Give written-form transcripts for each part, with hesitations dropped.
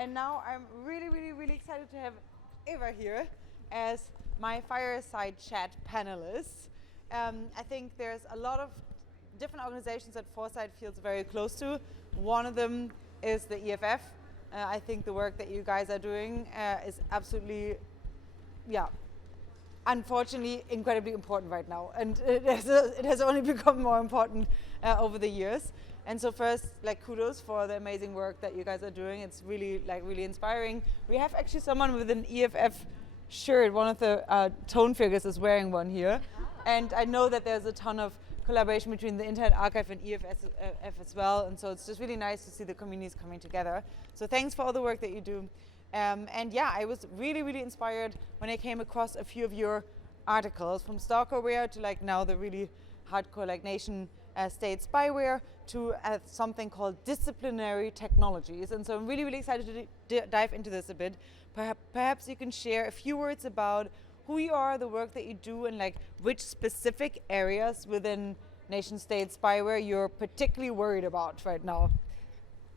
And now I'm really excited to have Eva here as my fireside chat panelist. I think there's a lot of different organizations that Foresight feels very close to. One of them is the EFF. I think the work that you guys are doing is absolutely, unfortunately incredibly important right now, and it has only become more important over the years. And so first, kudos for the amazing work that you guys are doing. It's really inspiring. We have actually someone with an EFF shirt. One of the tone figures is wearing one here. And I know that there's a ton of collaboration between the Internet Archive and EFF as well. And so it's just really nice to see the communities coming together. So thanks for all the work that you do. I was really inspired when I came across a few of your articles, from stalkerware to now the really hardcore nation state spyware to something called disciplinary technologies. And so I'm really excited to dive into this a bit. Perhaps you can share a few words about who you are, the work that you do, and which specific areas within nation state spyware you're particularly worried about right now.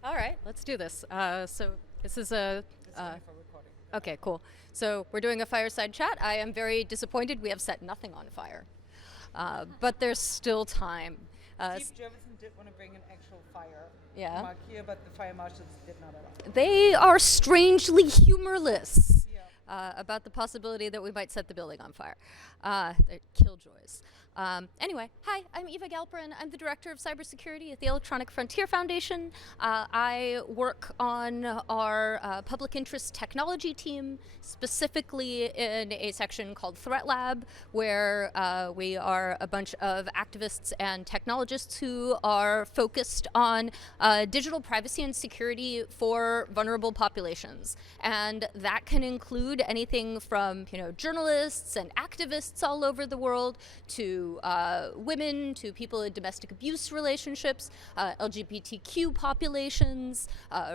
All right, let's do this. So this is a for recording. Okay, cool. So we're doing a fireside chat. I am very disappointed we have set nothing on fire, but there's still time. Steve Jefferson did want to bring an actual fire Yeah. mark here, but the fire marshals did not allow. They are strangely humorless about the possibility that we might set the building on fire. They're killjoys. Anyway, hi, I'm Eva Galperin. I'm the Director of Cybersecurity at the Electronic Frontier Foundation. I work on our public interest technology team, specifically in a section called Threat Lab, where we are a bunch of activists and technologists who are focused on digital privacy and security for vulnerable populations. And that can include anything from journalists and activists all over the world to women, to people in domestic abuse relationships, LGBTQ populations,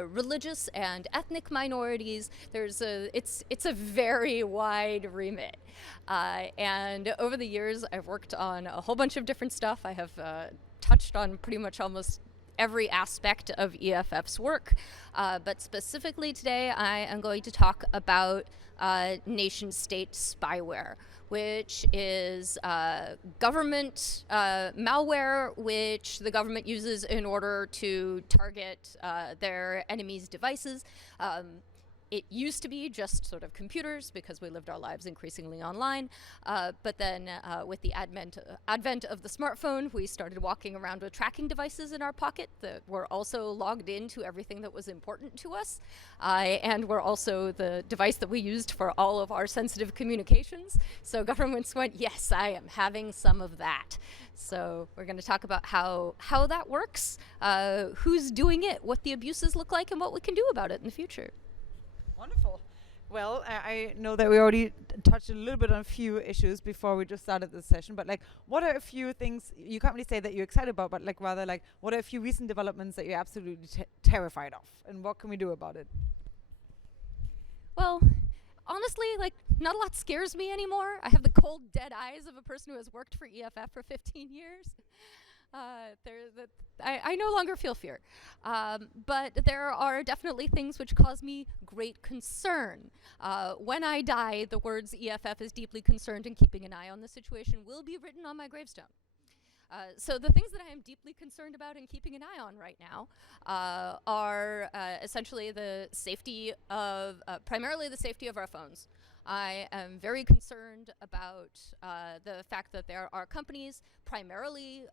religious and ethnic minorities. It's a very wide remit. And over the years, I've worked on a whole bunch of different stuff. I have touched on pretty much almost every aspect of EFF's work. But specifically today, I am going to talk about nation-state spyware, which is government malware, which the government uses in order to target their enemies' devices. It used to be just sort of computers, because we lived our lives increasingly online. But then with the advent of the smartphone, we started walking around with tracking devices in our pocket that were also logged into everything that was important to us. And were also the device that we used for all of our sensitive communications. So governments went, yes, I am having some of that. So we're going to talk about how that works, who's doing it, what the abuses look like, and what we can do about it in the future. Wonderful. Well, I know that we already touched a little bit on a few issues before we just started this session, but what are a few things, you can't really say that you're excited about, but rather what are a few recent developments that you're absolutely terrified of, and what can we do about it? Well, honestly, not a lot scares me anymore. I have the cold, dead eyes of a person who has worked for EFF for 15 years. I no longer feel fear, but there are definitely things which cause me great concern. When I die, the words EFF is deeply concerned and keeping an eye on the situation will be written on my gravestone. So the things that I am deeply concerned about and keeping an eye on right now are essentially the safety of, primarily the safety of our phones. I am very concerned about the fact that there are companies primarily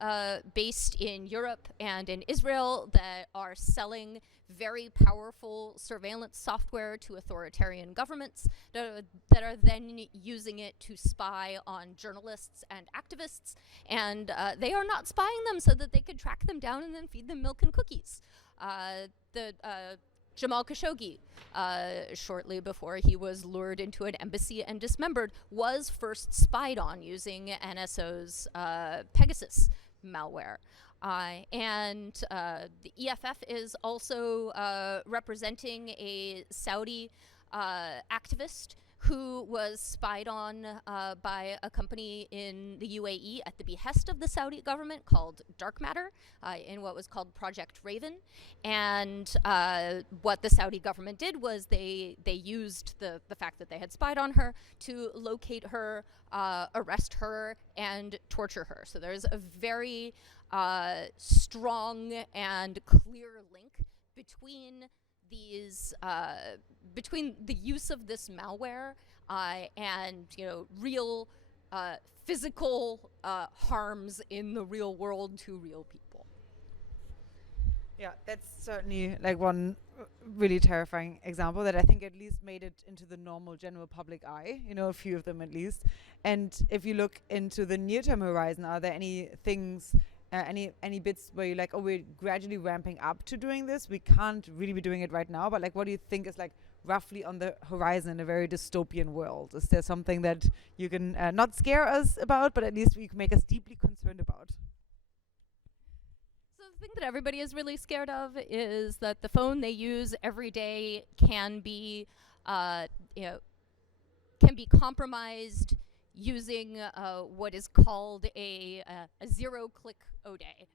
based in Europe and in Israel that are selling very powerful surveillance software to authoritarian governments that are then using it to spy on journalists and activists. And they are not spying them so that they could track them down and then feed them milk and cookies. Jamal Khashoggi, shortly before he was lured into an embassy and dismembered, was first spied on using NSO's Pegasus malware. And the EFF is also representing a Saudi activist who was spied on by a company in the UAE at the behest of the Saudi government called Dark Matter in what was called Project Raven. And what the Saudi government did was they used the fact that they had spied on her to locate her, arrest her, and torture her. So there's a very strong and clear link between these between the use of this malware and real physical harms in the real world to real people. Yeah, that's certainly like one really terrifying example that I think at least made it into the normal general public eye, a few of them at least. And if you look into the near-term horizon, are there any things, any bits where you're like, oh, we're gradually ramping up to doing this? We can't really be doing it right now, but like, what do you think is like roughly on the horizon in a very dystopian world? Is there something that you can not scare us about, but at least we can make us deeply concerned about? The thing that everybody is really scared of is that the phone they use every day can be compromised using what is called a zero-click ODay,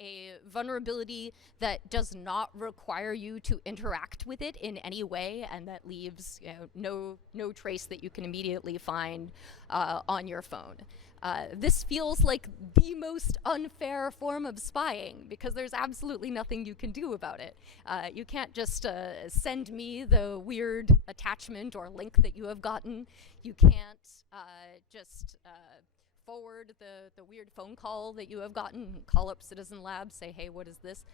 a vulnerability that does not require you to interact with it in any way, and that leaves no trace that you can immediately find on your phone. This feels like the most unfair form of spying because there's absolutely nothing you can do about it. You can't just send me the weird attachment or link that you have gotten. You can't just forward the weird phone call that you have gotten, call up Citizen Lab, say, hey, what is this?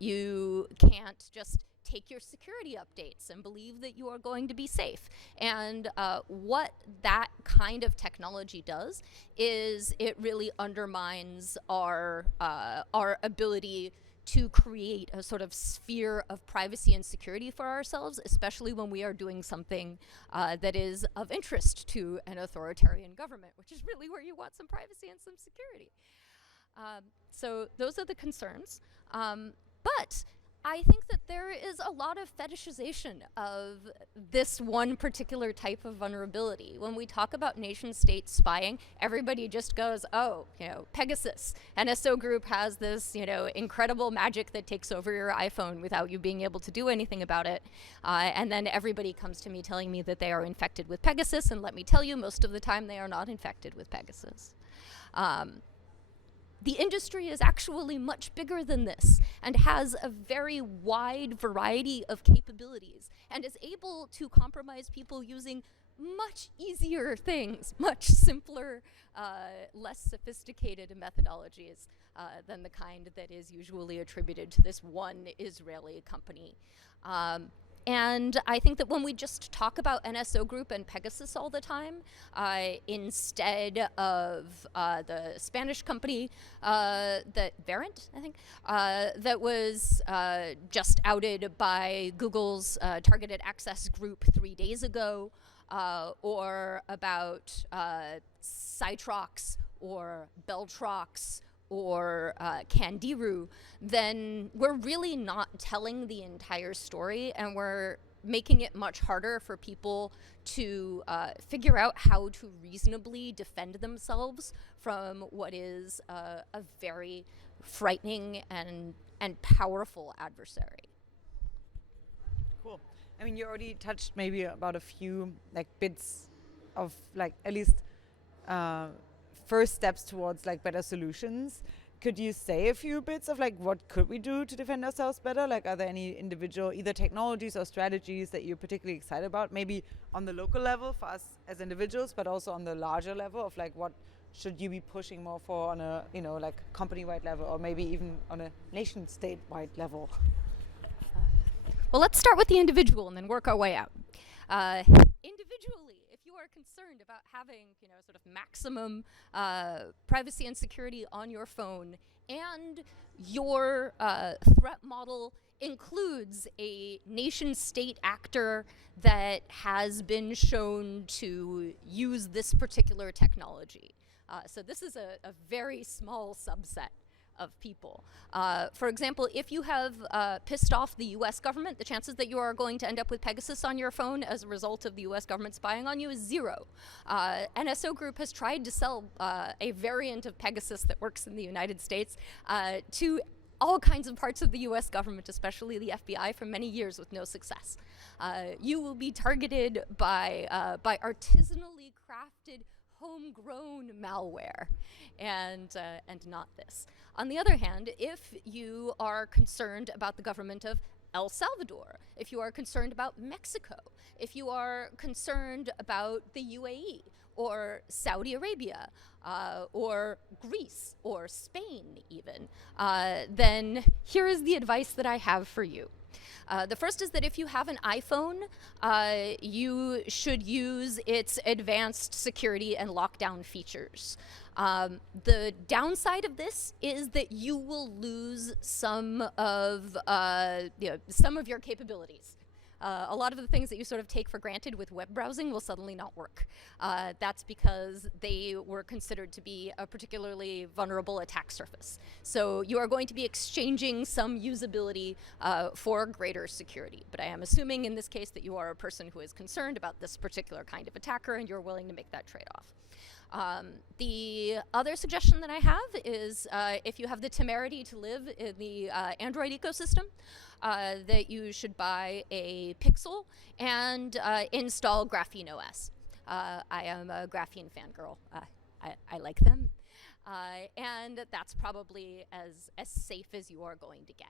You can't just take your security updates and believe that you are going to be safe. And what that kind of technology does is it really undermines our ability to create a sort of sphere of privacy and security for ourselves, especially when we are doing something that is of interest to an authoritarian government, which is really where you want some privacy and some security. So those are the concerns. But I think that there is a lot of fetishization of this one particular type of vulnerability. When we talk about nation-state spying, everybody just goes, oh, Pegasus. NSO Group has this, incredible magic that takes over your iPhone without you being able to do anything about it. And then everybody comes to me telling me that they are infected with Pegasus, and let me tell you, most of the time they are not infected with Pegasus. The industry is actually much bigger than this and has a very wide variety of capabilities and is able to compromise people using much easier things, much simpler, less sophisticated methodologies than the kind that is usually attributed to this one Israeli company. And I think that when we just talk about NSO Group and Pegasus all the time, instead of the Spanish company that Verint, I think, that was just outed by Google's targeted access group 3 days ago, or about Cytrox or Beltrox or Candiru, then we're really not telling the entire story, and we're making it much harder for people to figure out how to reasonably defend themselves from what is a very frightening and powerful adversary. Cool. I mean, you already touched maybe about a few bits of at least first steps towards better solutions. Could you say a few bits of what could we do to defend ourselves better? Are there any individual either technologies or strategies that you're particularly excited about? Maybe on the local level for us as individuals, but also on the larger level of what should you be pushing more for on a company-wide level, or maybe even on a nation-state-wide level? Well, let's start with the individual and then work our way out. Individually, are concerned about having sort of maximum privacy and security on your phone, and your threat model includes a nation-state actor that has been shown to use this particular technology. So this is a very small subset of people. For example, if you have pissed off the US government, the chances that you are going to end up with Pegasus on your phone as a result of the US government spying on you is 0. NSO Group has tried to sell a variant of Pegasus that works in the United States to all kinds of parts of the US government, especially the FBI, for many years with no success. You will be targeted by artisanally crafted homegrown malware and not this. On the other hand, if you are concerned about the government of El Salvador, if you are concerned about Mexico, if you are concerned about the UAE or Saudi Arabia or Greece or Spain even, then here is the advice that I have for you. The first is that if you have an iPhone, you should use its advanced security and lockdown features. The downside of this is that you will lose some of your capabilities. A lot of the things that you sort of take for granted with web browsing will suddenly not work. That's because they were considered to be a particularly vulnerable attack surface. So you are going to be exchanging some usability for greater security. But I am assuming in this case that you are a person who is concerned about this particular kind of attacker and you're willing to make that trade-off. The other suggestion that I have is if you have the temerity to live in the Android ecosystem, that you should buy a Pixel and install Graphene OS. I am a Graphene fangirl. I like them. And that's probably as safe as you are going to get.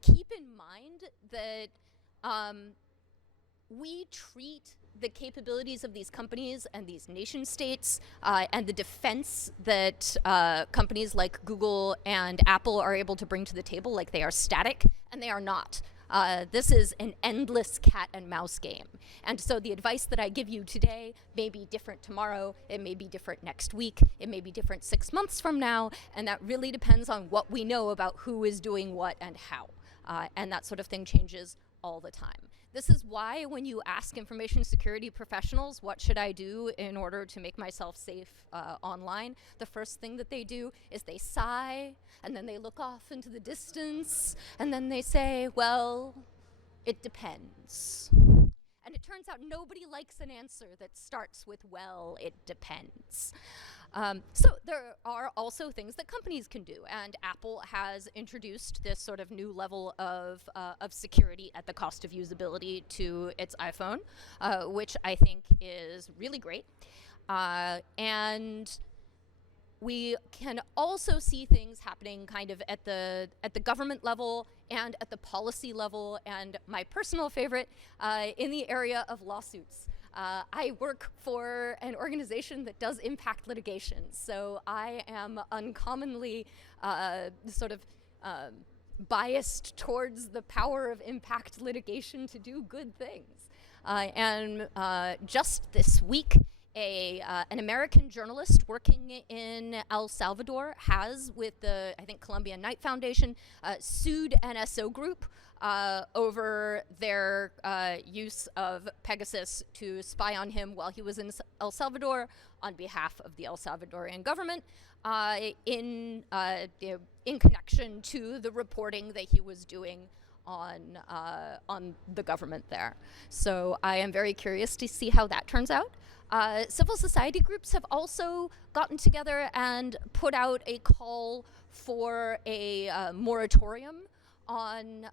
Keep in mind that we treat the capabilities of these companies and these nation states and the defense that companies like Google and Apple are able to bring to the table like they are static, and they are not. This is an endless cat and mouse game. And so the advice that I give you today may be different tomorrow, it may be different next week, it may be different 6 months from now, and that really depends on what we know about who is doing what and how. And that sort of thing changes all the time. This is why when you ask information security professionals, what should I do in order to make myself safe online, the first thing that they do is they sigh, and then they look off into the distance, and then they say, well, it depends. And it turns out nobody likes an answer that starts with, well, it depends. So there are also things that companies can do, and Apple has introduced this sort of new level of security at the cost of usability to its iPhone, which I think is really great. And we can also see things happening kind of at the government level and at the policy level, and my personal favorite, in the area of lawsuits. I work for an organization that does impact litigation, so I am uncommonly biased towards the power of impact litigation to do good things. And just this week, an American journalist working in El Salvador has, with the, I think, Columbia Knight Foundation, sued NSO Group over their use of Pegasus to spy on him while he was in El Salvador on behalf of the El Salvadorian government in connection to the reporting that he was doing on the government there. So I am very curious to see how that turns out. Civil society groups have also gotten together and put out a call for a moratorium on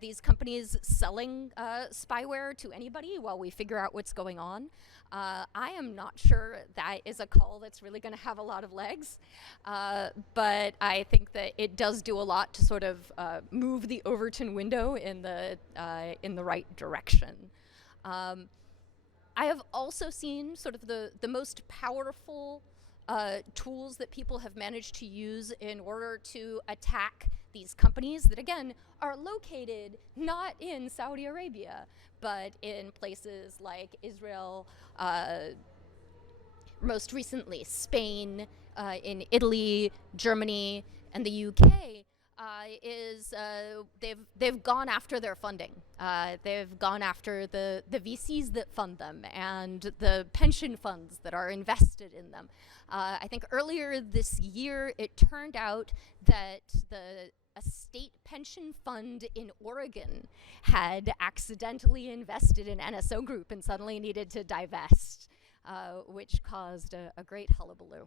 these companies selling spyware to anybody while we figure out what's going on. I am not sure that is a call that's really going to have a lot of legs, but I think that it does do a lot to sort of move the Overton window in the right direction. I have also seen sort of the most powerful tools that people have managed to use in order to attack these companies that, again, are located not in Saudi Arabia, but in places like Israel, most recently Spain, in Italy, Germany, and the UK. is they've gone after their funding. They've gone after the VCs that fund them and the pension funds that are invested in them. I think earlier this year it turned out that a state pension fund in Oregon had accidentally invested in NSO Group and suddenly needed to divest, which caused a great hullabaloo.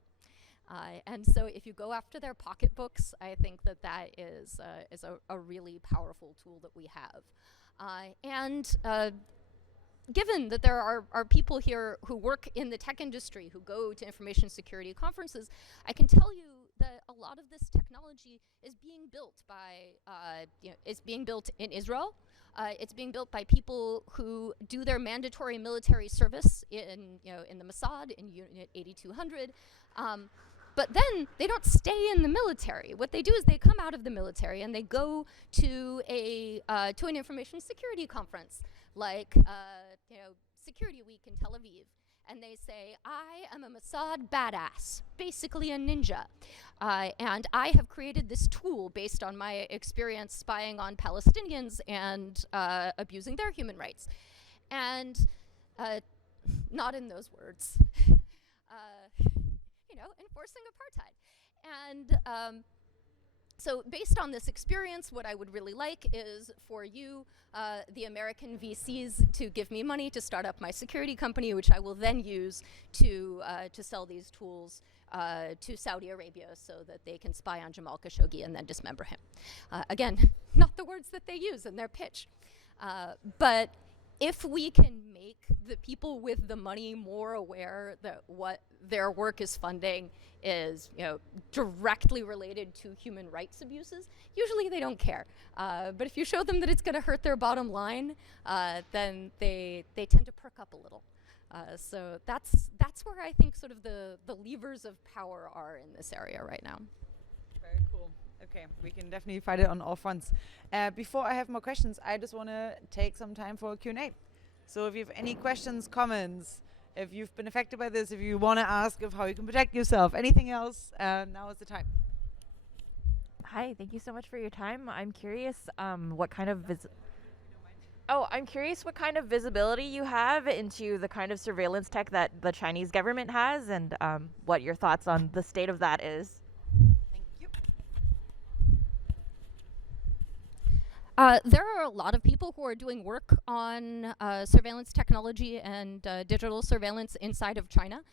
And so if you go after their pocketbooks, I think that is a really powerful tool that we have. Given that there are people here who work in the tech industry who go to information security conferences, I can tell you that a lot of this technology is being built it's being built in Israel. It's being built by people who do their mandatory military service in the Mossad, in Unit 8200. But then they don't stay in the military. What they do is they come out of the military and they go to an information security conference, like Security Week in Tel Aviv, and they say, "I am a Mossad badass, basically a ninja, and I have created this tool based on my experience spying on Palestinians and abusing their human rights," and not in those words. Enforcing apartheid. And so based on this experience, what I would really like is for you, the American VCs, to give me money to start up my security company, which I will then use to sell these tools to Saudi Arabia so that they can spy on Jamal Khashoggi and then dismember him. Again, not the words that they use in their pitch. But if we can make the people with the money more aware that what their work is funding is, directly related to human rights abuses, usually they don't care. But if you show them that it's going to hurt their bottom line, then they tend to perk up a little. So that's where I think sort of the levers of power are in this area right now. Very cool. Okay, we can definitely fight it on all fronts. Before I have more questions, I just want to take some time for a Q&A. So if you have any questions, comments, if you've been affected by this, if you want to ask of how you can protect yourself, anything else, now is the time. Hi, thank you so much for your time. I'm curious what kind of visibility you have into the kind of surveillance tech that the Chinese government has, and what your thoughts on the state of that is. There are a lot of people who are doing work on surveillance technology and digital surveillance inside of China.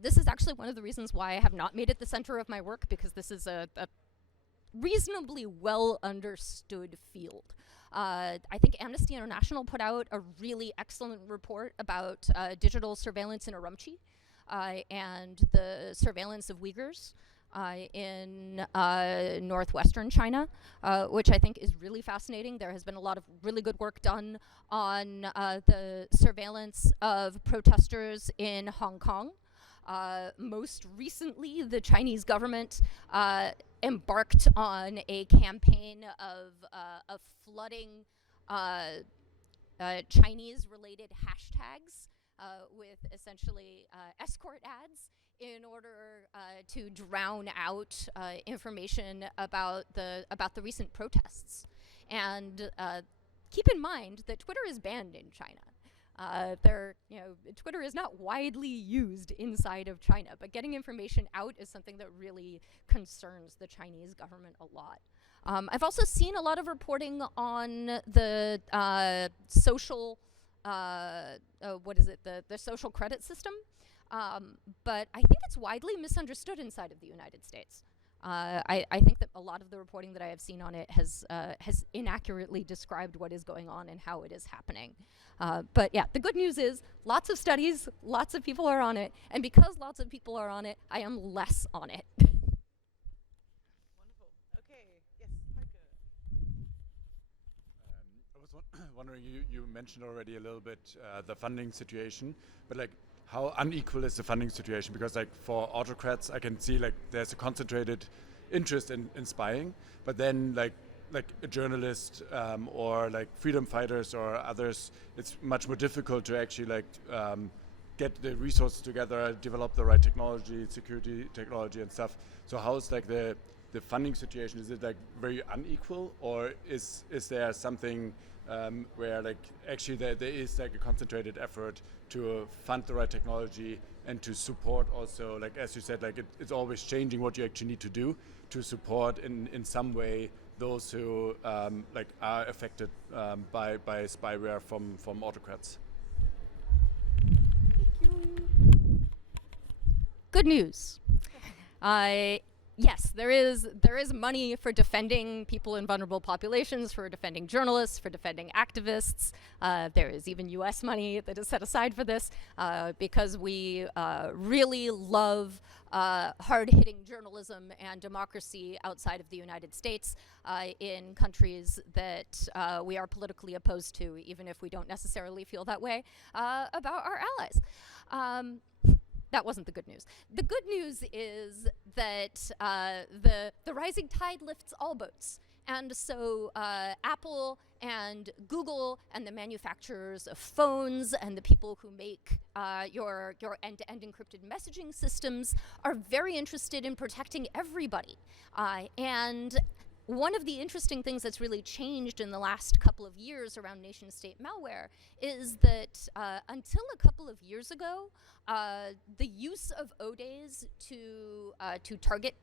This is actually one of the reasons why I have not made it the center of my work, because this is a reasonably well understood field. I think Amnesty International put out a really excellent report about digital surveillance in Urumqi and the surveillance of Uyghurs in northwestern China, which I think is really fascinating. There has been a lot of really good work done on the surveillance of protesters in Hong Kong. Most recently, the Chinese government embarked on a campaign of flooding Chinese-related hashtags with essentially escort ads in order to drown out information about the recent protests. And keep in mind that Twitter is banned in China. Twitter is not widely used inside of China, but getting information out is something that really concerns the Chinese government a lot. I've also seen a lot of reporting on the social, the social credit system, but I think it's widely misunderstood inside of the United States. I think that a lot of the reporting that I have seen on it has inaccurately described what is going on and how it is happening. But yeah, the good news is lots of studies, lots of people are on it, and because lots of people are on it, I am less on it. Wonderful. Okay. Yes, Heike. I was wondering, you mentioned already a little bit the funding situation, but like, how unequal is the funding situation? Because like for autocrats, I can see like there's a concentrated interest in spying, but then like a journalist or like freedom fighters or others, it's much more difficult to actually like get the resources together, develop the right technology, security technology and stuff. So how is like the the funding situation, is it like very unequal, or is there something where like actually there is like a concentrated effort to fund the right technology and to support also, like as you said, like it's always changing what you actually need to do to support in some way those who like are affected by spyware from autocrats? Good news. Yes, there is money for defending people in vulnerable populations, for defending journalists, for defending activists. There is even U.S. money that is set aside for this because we really love hard-hitting journalism and democracy outside of the United States in countries that we are politically opposed to, even if we don't necessarily feel that way about our allies. That wasn't the good news. The good news is that the rising tide lifts all boats. And so Apple and Google and the manufacturers of phones and the people who make your end-to-end encrypted messaging systems are very interested in protecting everybody. And one of the interesting things that's really changed in the last couple of years around nation-state malware is that until a couple of years ago, the use of ODAs to target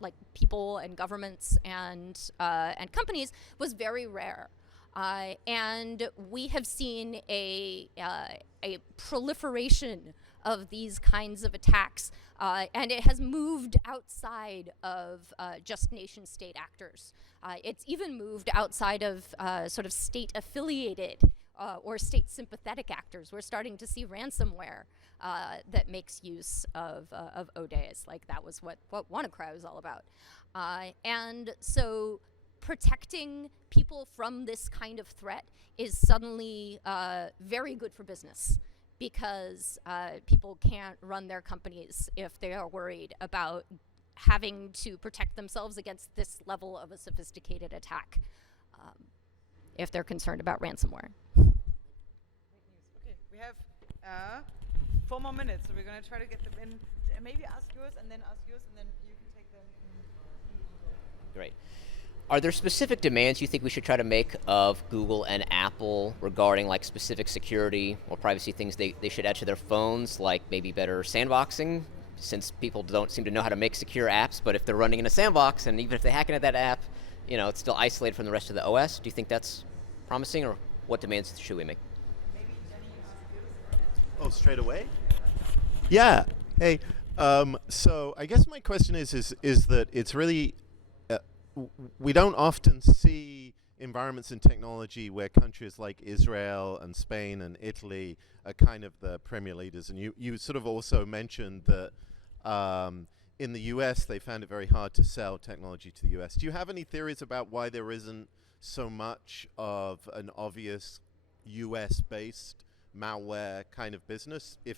like people and governments and companies was very rare. And we have seen a proliferation of these kinds of attacks, and it has moved outside of just nation-state actors. It's even moved outside of sort of state-affiliated or state-sympathetic actors. We're starting to see ransomware that makes use of ODAs. Like that was what WannaCry was all about. And so protecting people from this kind of threat is suddenly very good for business, because people can't run their companies if they are worried about having to protect themselves against this level of a sophisticated attack, if they're concerned about ransomware. Okay, we have 4 more minutes, so we're going to try to get them in. Maybe ask yours, and then ask yours, and then you can take them. Great. Are there specific demands you think we should try to make of Google and Apple regarding like specific security or privacy things they should add to their phones, like maybe better sandboxing, since people don't seem to know how to make secure apps, but if they're running in a sandbox and even if they hack into that app, you know, it's still isolated from the rest of the OS. Do you think that's promising, or what demands should we make? Oh, straight away? Yeah. Hey, so I guess my question is that it's really, we don't often see environments in technology where countries like Israel and Spain and Italy are kind of the premier leaders. And you sort of also mentioned that in the US they found it very hard to sell technology to the US. Do you have any theories about why there isn't so much of an obvious US-based malware kind of business, if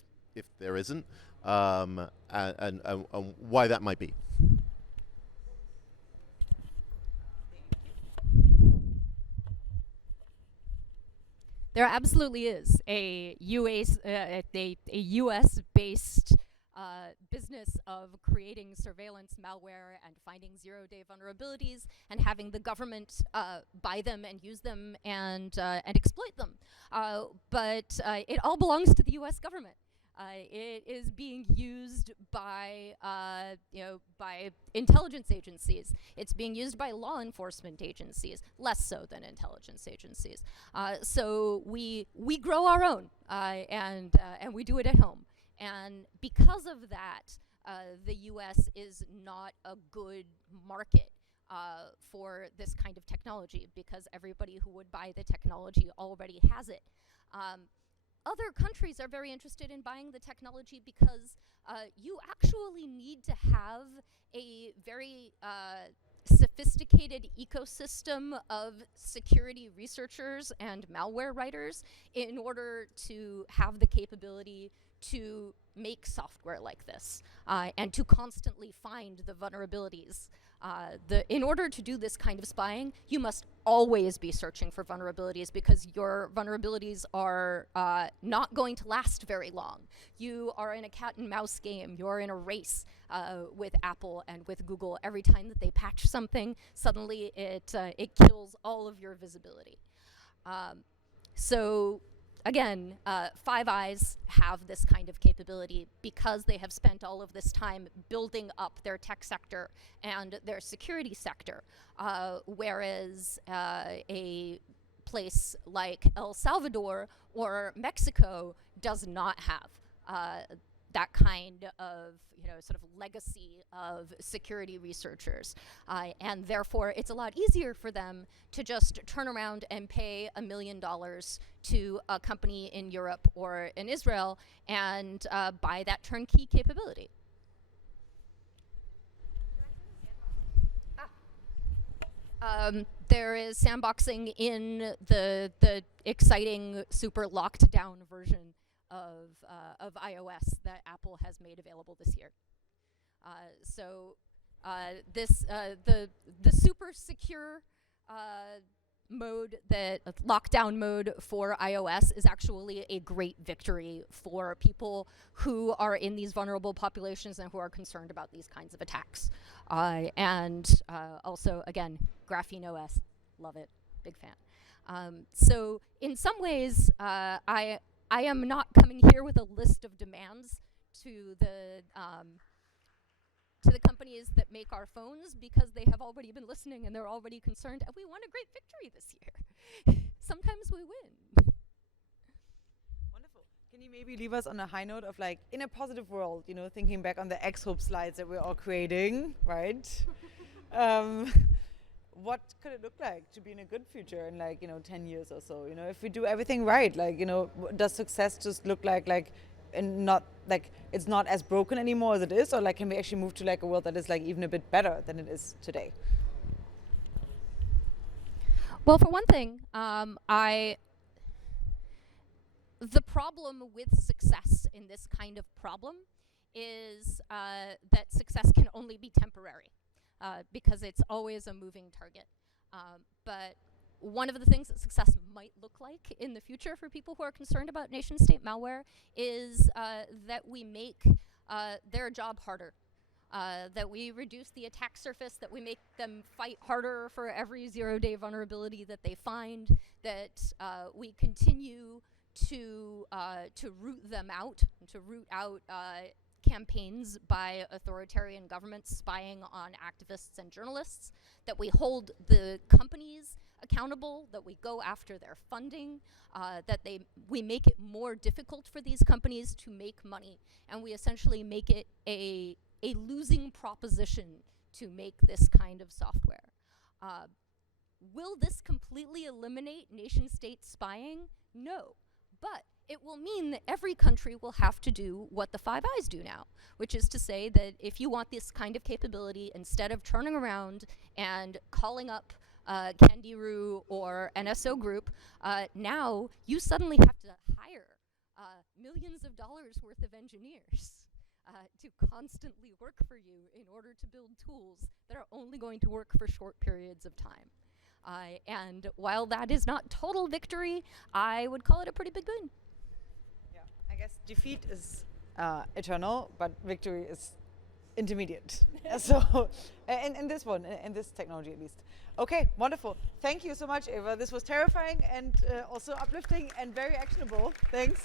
there isn't, and why that might be? There absolutely is a US-based business of creating surveillance malware and finding zero-day vulnerabilities and having the government buy them and use them and exploit them. But it all belongs to the US government. It is being used by by intelligence agencies. It's being used by law enforcement agencies, less so than intelligence agencies. So we grow our own, and we do it at home. And because of that, the US is not a good market for this kind of technology, because everybody who would buy the technology already has it. Other countries are very interested in buying the technology because you actually need to have a very sophisticated ecosystem of security researchers and malware writers in order to have the capability to make software like this and to constantly find the vulnerabilities In order to do this kind of spying, you must always be searching for vulnerabilities because your vulnerabilities are not going to last very long. You are in a cat and mouse game. You're in a race with Apple and with Google. Every time that they patch something, suddenly it kills all of your visibility. So again, Five Eyes have this kind of capability because they have spent all of this time building up their tech sector and their security sector, whereas a place like El Salvador or Mexico does not have that kind of sort of legacy of security researchers. And therefore, it's a lot easier for them to just turn around and pay $1 million to a company in Europe or in Israel and buy that turnkey capability. There is sandboxing in the exciting, super locked down version of iOS that Apple has made available this year. The super secure mode, lockdown mode for iOS is actually a great victory for people who are in these vulnerable populations and who are concerned about these kinds of attacks. And also, again, Graphene OS, love it, big fan. So in some ways, I am not coming here with a list of demands to the companies that make our phones because they have already been listening and they're already concerned, and we won a great victory this year. Sometimes we win. Wonderful. Can you maybe leave us on a high note of, like, in a positive world, thinking back on the X-Hope slides that we're all creating, right? What could it look like to be in a good future in 10 years or so? If we do everything right, does success just look like and not like it's not as broken anymore as it is, or can we actually move to a world that is even a bit better than it is today? Well, for one thing, the problem with success in this kind of problem is that success can only be temporary. Because it's always a moving target. But one of the things that success might look like in the future for people who are concerned about nation-state malware is that we make their job harder, that we reduce the attack surface, that we make them fight harder for every zero-day vulnerability that they find, that we continue to root them out, to root out campaigns by authoritarian governments spying on activists and journalists, that we hold the companies accountable, that we go after their funding, that we make it more difficult for these companies to make money, and we essentially make it a losing proposition to make this kind of software. Will this completely eliminate nation-state spying? No, but it will mean that every country will have to do what the Five Eyes do now, which is to say that if you want this kind of capability, instead of turning around and calling up Candiru or NSO Group, now you suddenly have to hire millions of dollars worth of engineers to constantly work for you in order to build tools that are only going to work for short periods of time. And while that is not total victory, I would call it a pretty big win. I guess defeat is eternal, but victory is intermediate. So, in this one, in this technology at least. Okay, wonderful. Thank you so much, Eva. This was terrifying and also uplifting and very actionable. Thanks.